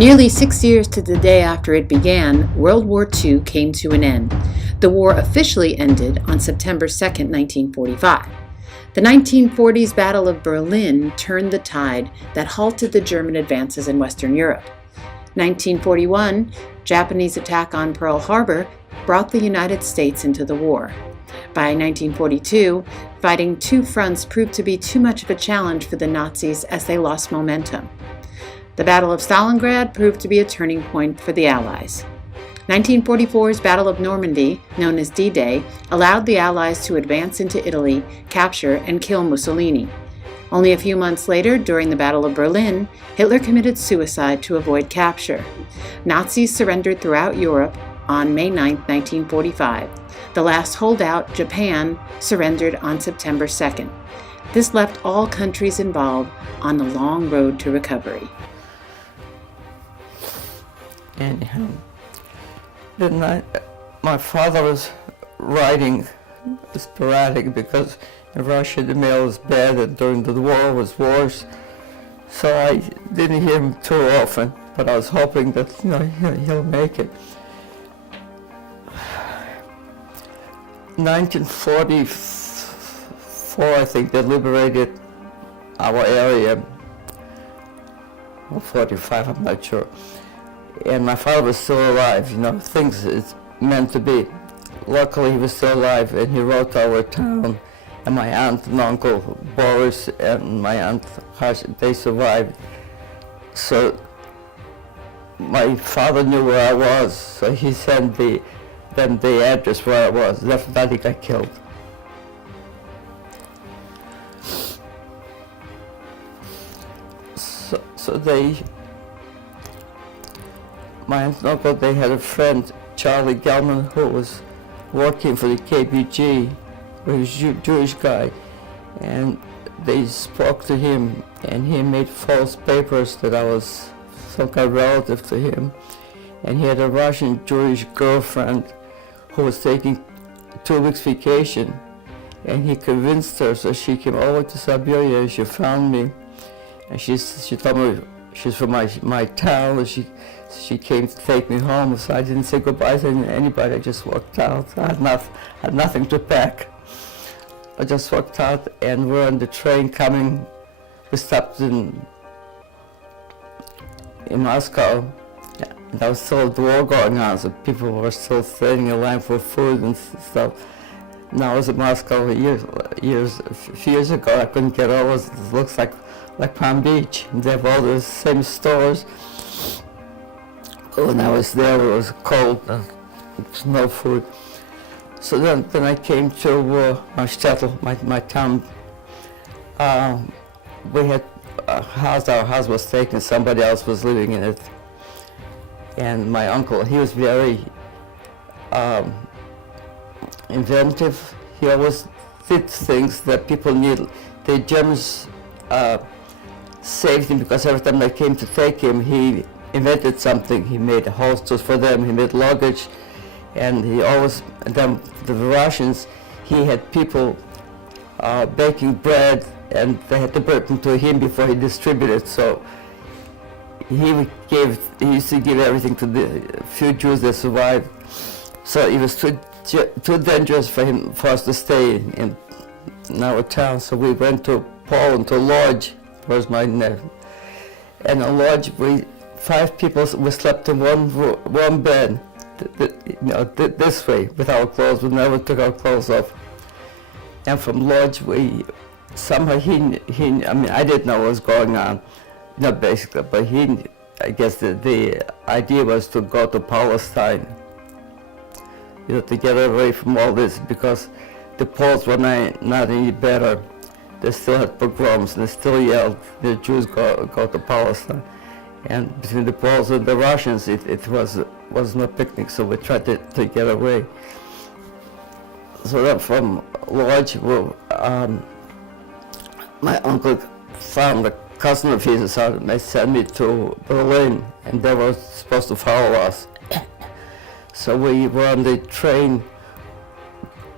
Nearly 6 years to the day after it began, World War II came to an end. The war officially ended on September 2, 1945. The 1940s Battle of Berlin turned the tide that halted the German advances in Western Europe. 1941, Japanese attack on Pearl Harbor brought the United States into the war. By 1942, fighting two fronts proved to be too much of a challenge for the Nazis as they lost momentum. The Battle of Stalingrad proved to be a turning point for the Allies. 1944's Battle of Normandy, known as D-Day, allowed the Allies to advance into Italy, capture, and kill Mussolini. Only a few months later, during the Battle of Berlin, Hitler committed suicide to avoid capture. Nazis surrendered throughout Europe on May 9, 1945. The last holdout, Japan, surrendered on September 2nd. This left all countries involved on the long road to recovery. Anyhow, my father was writing sporadic because in Russia the mail was bad and during the war was worse. So I didn't hear him too often, but I was hoping that he'll make it. 1944, I think, they liberated our area, or 45, I'm not sure. And my father was still alive, things it's meant to be. Luckily, he was still alive, and he wrote to our town, and my aunt and uncle, Boris, and my aunt, they survived. So my father knew where I was, so he sent them the address where I was. After that, he got killed. My aunt and uncle, they had a friend, Charlie Gelman, who was working for the KBG, who was a Jewish guy, and they spoke to him, and he made false papers that I was some kind of relative to him, and he had a Russian Jewish girlfriend who was taking 2 weeks vacation, and he convinced her, so she came all the way to Siberia, and she found me, and she told me she's from my town, and she came to take me home, so I didn't say goodbye to anybody. I just walked out. I had nothing to pack. I just walked out, and we're on the train coming. We stopped in Moscow. There was still a war going on, so people were still standing in line for food and stuff. Now I was in Moscow a few years ago. I couldn't get over. It looks like Palm Beach. They have all the same stores. When I was there, it was cold, there was no food. So then I came to Shtetl, my town. We had a house, our house was taken, somebody else was living in it. And my uncle, he was very inventive. He always did things that people need. The Germans saved him because every time they came to take him, he invented something. He made holsters for them, he made luggage, and he always, the Russians, he had people baking bread, and they had to bring them to him before he distributed. So he used to give everything to the few Jews that survived. So it was too dangerous for us to stay in our town. So we went to Poland, to a lodge, where's my nephew. And a lodge, 5 people, we slept in one bed, this way, with our clothes. We never took our clothes off. And from lodge, somehow I didn't know what was going on, not basically, but I guess the idea was to go to Palestine, to get away from all this, because the Poles were not any better. They still had pogroms, and they still yelled, the Jews go to Palestine. And between the Poles and the Russians, it was no picnic, so we tried to get away. So then from Lodge, my uncle found a cousin of his, so they sent me to Berlin, and they were supposed to follow us. So we were on the train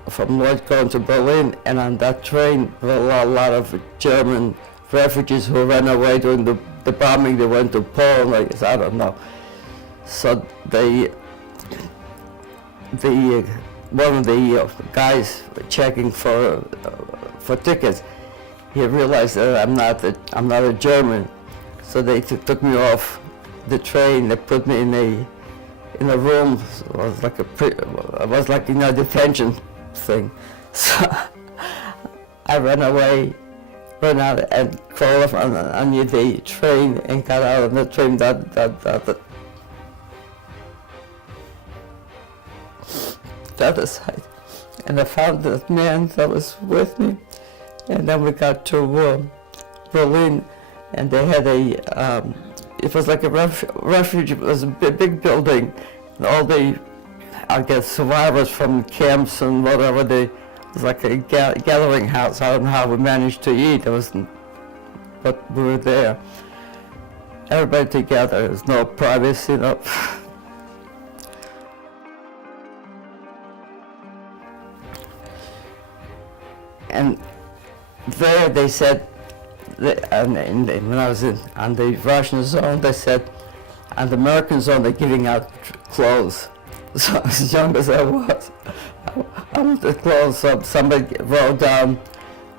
from Lodz going to Berlin, and on that train there were a lot of German refugees who ran away during the the bombing, they went to Poland, I guess, I don't know. So one of the guys checking for tickets, he realized that I'm not a German, so they took me off the train. They put me in a room. It was like detention thing. So I ran out and crawled off on the train and got out on the train. The other side, and I found that man that was with me, and then we got to Berlin, and they had it was like a refuge. It was a big building, and all the, I guess, survivors from camps and whatever, it was like a gathering house. I don't know how we managed to eat. But we were there, everybody together. There was no privacy, no. And there they said, when I was on the Russian zone, they said, on the American zone they're giving out clothes. So as young as I was, I wanted clothes. So somebody wrote down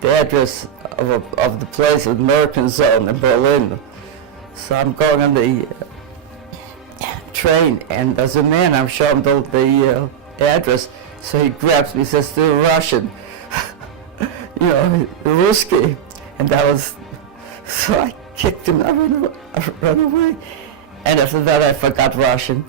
the address of the place, the American zone in Berlin. So I'm going on the train, and there's a man, I'm showing the address, so he grabs me, says, "They're Russian." Ruski, and that was, so I kicked him, I ran away, and after that I forgot Russian.